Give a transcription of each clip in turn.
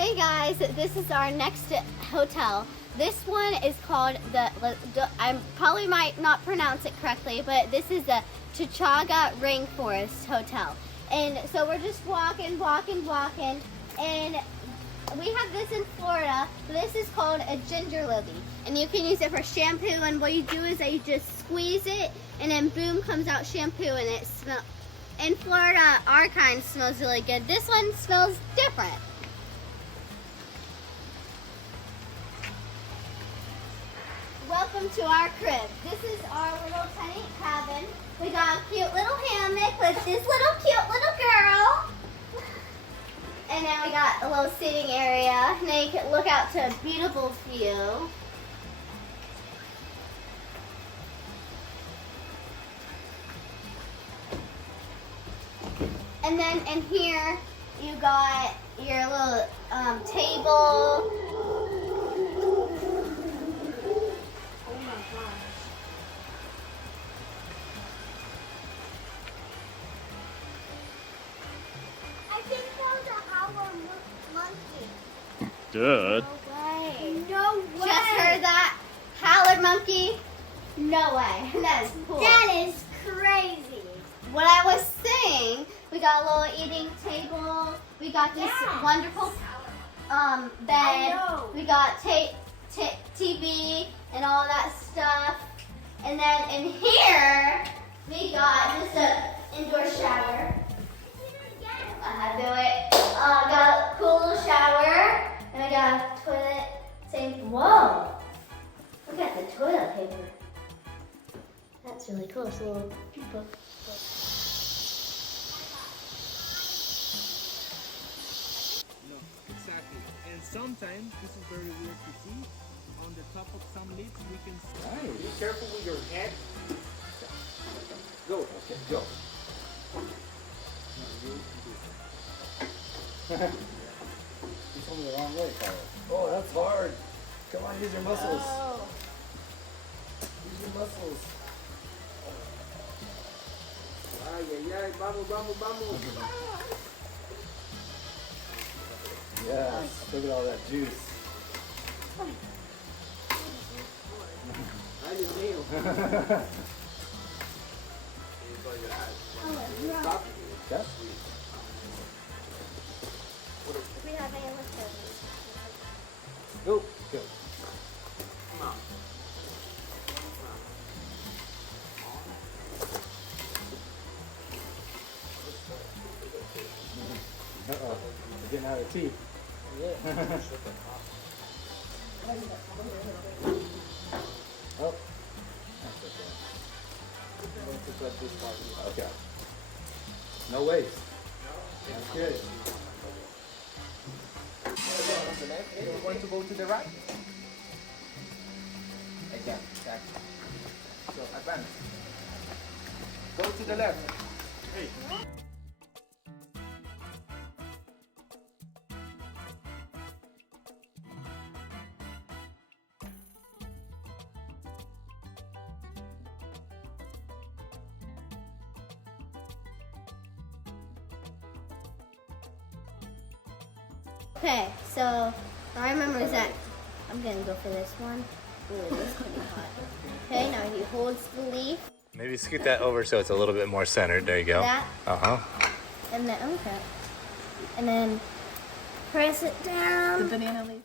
Hey guys, this is our next hotel. This one is called I probably might not pronounce it correctly, but this is the Chachagua Rainforest Hotel. And so we're just walking, and we have this in Florida. This is called a ginger lily, and you can use it for shampoo. And what you do is that you just squeeze it, and then boom comes out shampoo, and it smells. In Florida, our kind smells really good. This one smells different. Welcome to our crib. This is our little tiny cabin. We got a cute little hammock with this cute little girl. And then we got a little sitting area. And then you can look out to a beautiful view. And then in here, you got your little table. Good. No way. No way. Just heard that? Howler monkey? No way. That is cool. That is crazy. What I was saying, we got a little eating table. We got this wonderful bed. We got TV and all that stuff. And then in here, we got just an indoor shower. I do it. Got a cool little shower. And I got a toilet sink. Whoa! Look at the toilet paper. That's really cool. It's a little book. No, exactly. And sometimes, this is very weird to see, on the top of some leaves we can see. Nice. Be careful with your head. Go. Okay, go. You told me the wrong way, Carl. Oh, that's hard. Come on, use your muscles. Oh. Use your muscles. Ay, ay, ay. Vamos, vamos, vamos. Yes, look at all that juice. Ay, Dios mío. Stop. Yeah? If we have any leftovers. Go. Go. Come on. Uh-oh. We're getting out of tea. Oh. Okay. No waste. That's good. You want to go to the right? Again, exactly. So, advance. Go to the left. Hey. Okay, so I remember that I'm gonna go for this one. Ooh, this is pretty hot. Okay, now he holds the leaf. Maybe scoot that over so it's a little bit more centered. There you go. That. And then okay. And then press it down. The banana leaf.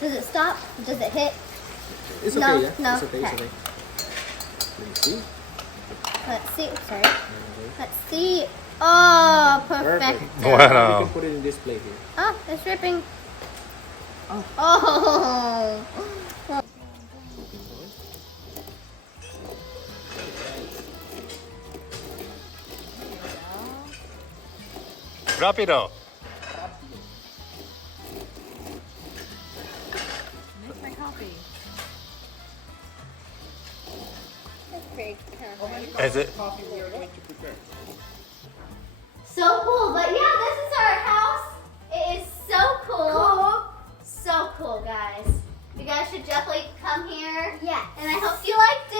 Does it stop? Does it hit? It's No, okay, yeah? no, It's okay, it's okay. okay. Let me see. Let's see. Sorry. Let's see. Oh, perfect. Wow. You can put it in this plate here. Oh, it's dripping. Oh. Rapido. Make my coffee. That's pretty kind of Is it? Coffee we are going to prepare. So cool, but yeah, this is our house. It is so cool. So cool, guys. You guys should definitely come here. Yes. And I hope you liked